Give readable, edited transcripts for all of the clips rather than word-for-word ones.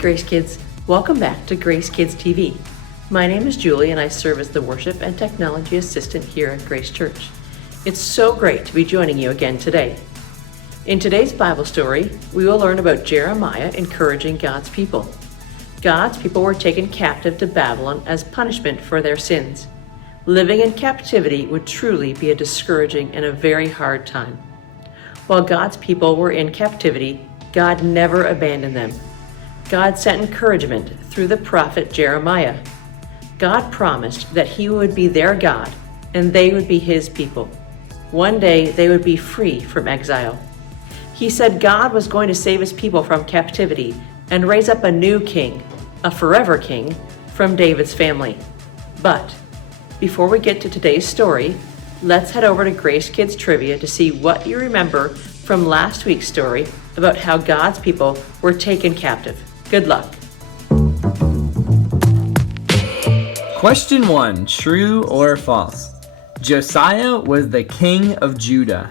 Grace Kids. Welcome back to Grace Kids TV. My name is Julie and I serve as the Worship and Technology Assistant here at Grace Church. It's so great to be joining you again today. In today's Bible story, we will learn about Jeremiah encouraging God's people. God's people were taken captive to Babylon as punishment for their sins. Living in captivity would truly be a discouraging and a very hard time. While God's people were in captivity, God never abandoned them. God sent encouragement through the prophet Jeremiah. God promised that He would be their God and they would be His people. One day they would be free from exile. He said God was going to save His people from captivity and raise up a new king, a forever king, from David's family. But before we get to today's story, let's head over to Grace Kids Trivia to see what you remember from last week's story about how God's people were taken captive. Good luck. Question 1, true or false? Josiah was the king of Judah.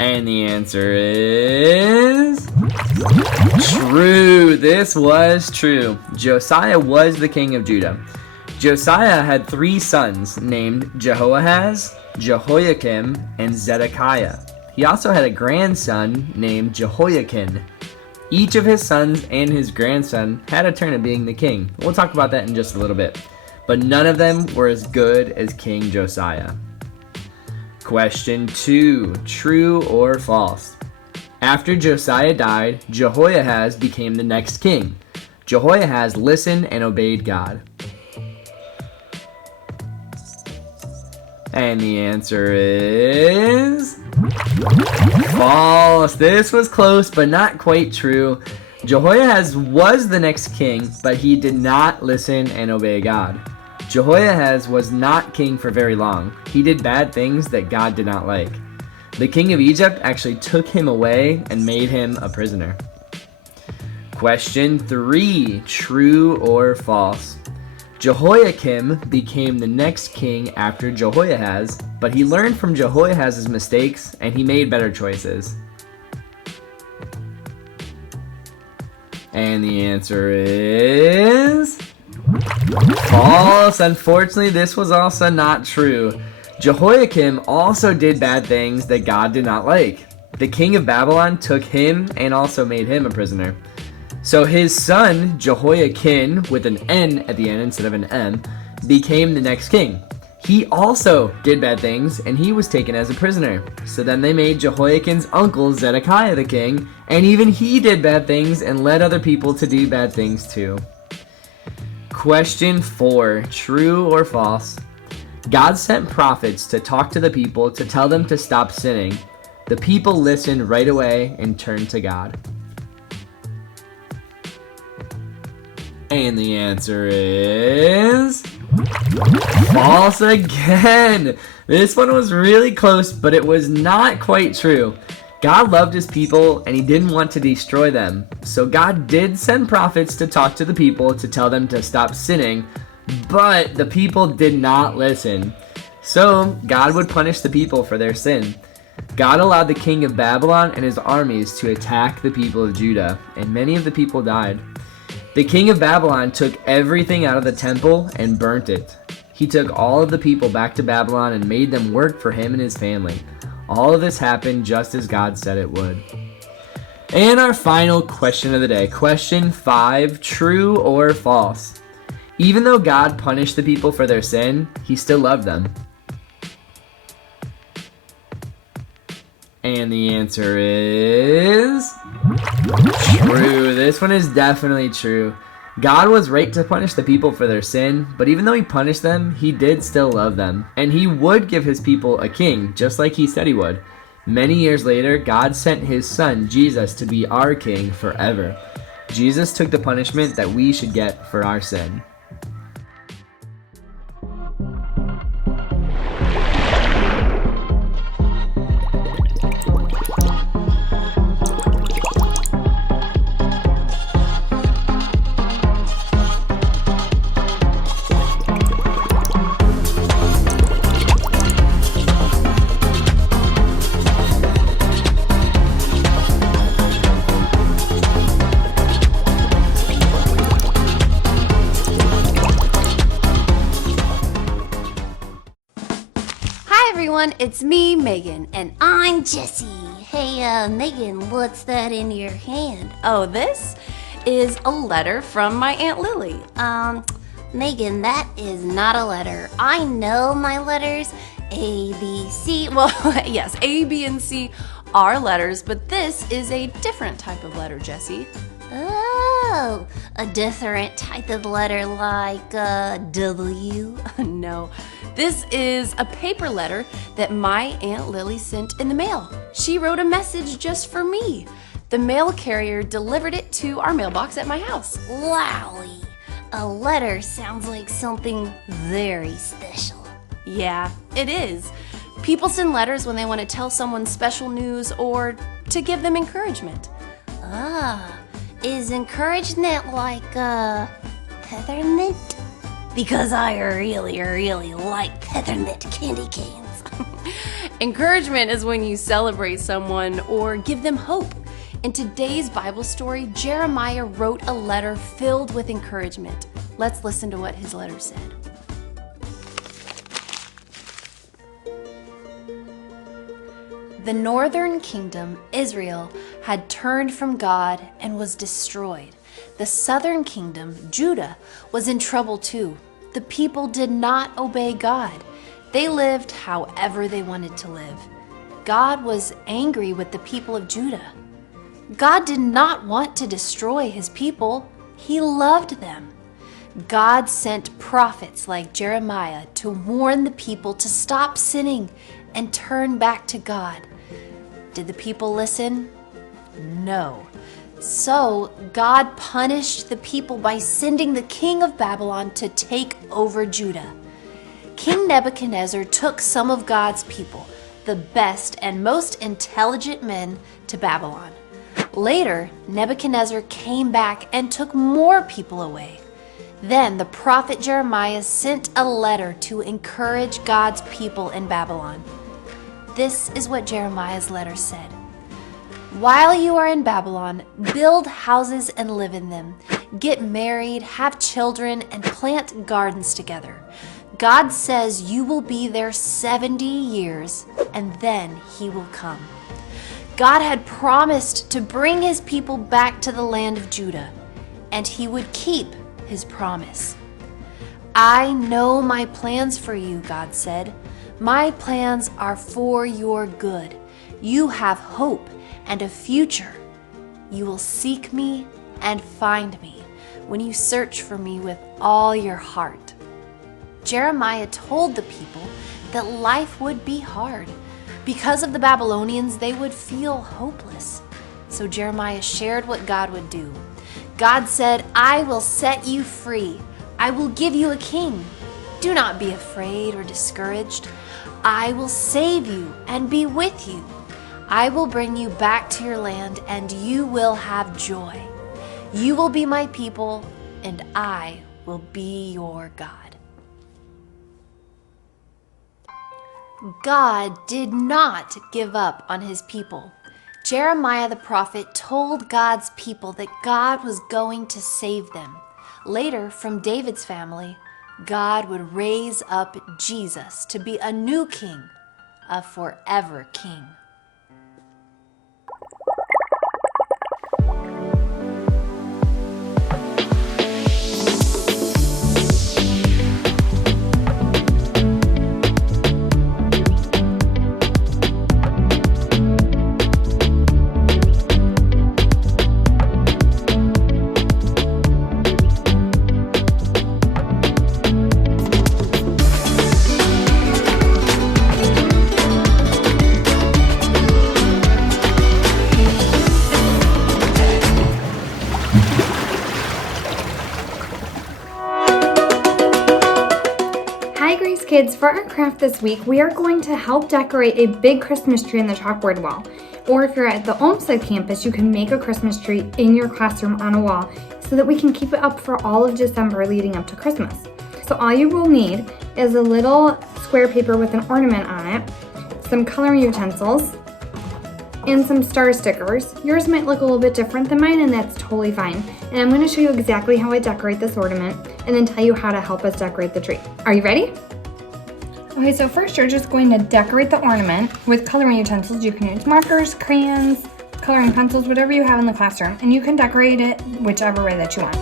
And the answer is true. This was true. Josiah was the king of Judah. Josiah had 3 sons named Jehoahaz, Jehoiakim, and Zedekiah. He also had a grandson named Jehoiakim. Each of his sons and his grandson had a turn at being the king. We'll talk about that in just a little bit. But none of them were as good as King Josiah. Question 2, true or false? After Josiah died, Jehoahaz became the next king. Jehoahaz listened and obeyed God. And the answer is false. This was close, but not quite true. Jehoahaz was the next king, but he did not listen and obey God. Jehoahaz was not king for very long. He did bad things that God did not like. The king of Egypt actually took him away and made him a prisoner. Question 3, true or false? Jehoiakim became the next king after Jehoahaz, but he learned from Jehoahaz's mistakes and he made better choices. And the answer is false. Unfortunately, this was also not true. Jehoiakim also did bad things that God did not like. The king of Babylon took him and also made him a prisoner. So his son, Jehoiakim, with an N at the end instead of an M, became the next king. He also did bad things, and he was taken as a prisoner. So then they made Jehoiakim's uncle, Zedekiah, the king, and even he did bad things and led other people to do bad things too. Question 4, true or false? God sent prophets to talk to the people to tell them to stop sinning. The people listened right away and turned to God. And the answer is false again. This one was really close, but it was not quite true. God loved His people and He didn't want to destroy them. So God did send prophets to talk to the people to tell them to stop sinning, but the people did not listen. So God would punish the people for their sin. God allowed the king of Babylon and his armies to attack the people of Judah, and many of the people died. The king of Babylon took everything out of the temple and burnt it. He took all of the people back to Babylon and made them work for him and his family. All of this happened just as God said it would. And our final question of the day, question 5, true or false? Even though God punished the people for their sin, He still loved them. And the answer is true. This one is definitely true. God was right to punish the people for their sin, but even though He punished them, He did still love them. And He would give His people a king, just like He said He would. Many years later, God sent His Son, Jesus, to be our king forever. Jesus took the punishment that we should get for our sin. everyone, it's me, Megan, and I'm Jessie. Hey, Megan, what's that in your hand? Oh, this is a letter from my Aunt Lily. Megan, that is not a letter. I know my letters, A, B, C. Well, yes, A, B, and C are letters, but this is a different type of letter, Jessie. Oh, a different type of letter like W? No, this is a paper letter that my Aunt Lily sent in the mail. She wrote a message just for me. The mail carrier delivered it to our mailbox at my house. Wowie, a letter sounds like something very special. Yeah, it is. People send letters when they want to tell someone special news or to give them encouragement. Ah. Is encouragement like, peppermint? Because I really like peppermint candy canes. Encouragement is when you celebrate someone or give them hope. In today's Bible story, Jeremiah wrote a letter filled with encouragement. Let's listen to what his letter said. The northern kingdom, Israel, had turned from God and was destroyed. The southern kingdom, Judah, was in trouble too. The people did not obey God. They lived however they wanted to live. God was angry with the people of Judah. God did not want to destroy his people. He loved them. God sent prophets like Jeremiah to warn the people to stop sinning and turn back to God. Did the people listen? No. So God punished the people by sending the king of Babylon to take over Judah. King Nebuchadnezzar took some of God's people, the best and most intelligent men, to Babylon. Later, Nebuchadnezzar came back and took more people away. Then the prophet Jeremiah sent a letter to encourage God's people in Babylon. This is what Jeremiah's letter said. While you are in Babylon, build houses and live in them. Get married, have children, and plant gardens together. God says you will be there 70 years, and then he will come. God had promised to bring his people back to the land of Judah, and he would keep his promise. I know my plans for you, God said. My plans are for your good. You have hope and a future. You will seek me and find me when you search for me with all your heart. Jeremiah told the people that life would be hard. Because of the Babylonians, they would feel hopeless. So Jeremiah shared what God would do. God said, I will set you free. I will give you a king. Do not be afraid or discouraged. I will save you and be with you. I will bring you back to your land and you will have joy. You will be my people and I will be your God. God did not give up on his people. Jeremiah the prophet told God's people that God was going to save them. Later, from David's family, God would raise up Jesus to be a new king, a forever king. Kids, for our craft this week, we are going to help decorate a big Christmas tree on the chalkboard wall. Or if you're at the Olmsted campus, you can make a Christmas tree in your classroom on a wall so that we can keep it up for all of December leading up to Christmas. So all you will need is a little square paper with an ornament on it, some coloring utensils, and some star stickers. Yours might look a little bit different than mine, and that's totally fine. And I'm going to show you exactly how I decorate this ornament and then tell you how to help us decorate the tree. Are you ready? Okay, so first you're just going to decorate the ornament with coloring utensils. You can use markers, crayons, coloring pencils, whatever you have in the classroom, and you can decorate it whichever way that you want.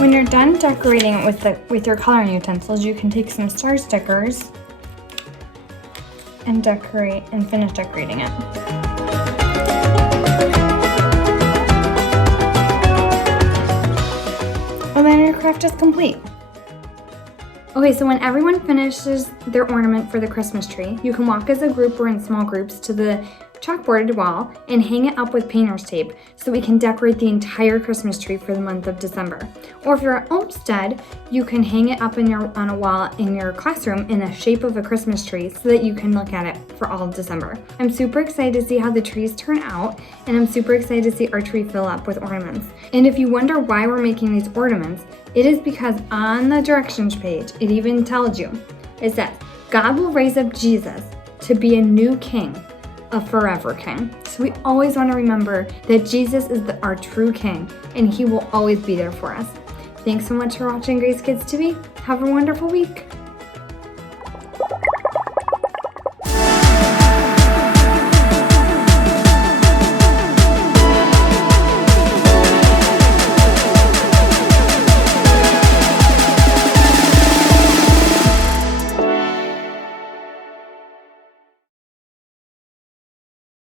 When you're done decorating it with your coloring utensils, you can take some star stickers and finish decorating it. Well, then your craft is complete. Okay, so when everyone finishes their ornament for the Christmas tree, you can walk as a group or in small groups to the chalkboarded wall and hang it up with painter's tape so we can decorate the entire Christmas tree for the month of December. Or if you're at Olmsted, you can hang it up on a wall in your classroom in the shape of a Christmas tree so that you can look at it for all of December. I'm super excited to see how the trees turn out, and I'm super excited to see our tree fill up with ornaments. And if you wonder why we're making these ornaments, it is because on the directions page, it even tells you, it says, God will raise up Jesus to be a new king, a forever king. So we always want to remember that Jesus is our true king, and he will always be there for us. Thanks so much for watching Grace Kids TV. Have a wonderful week.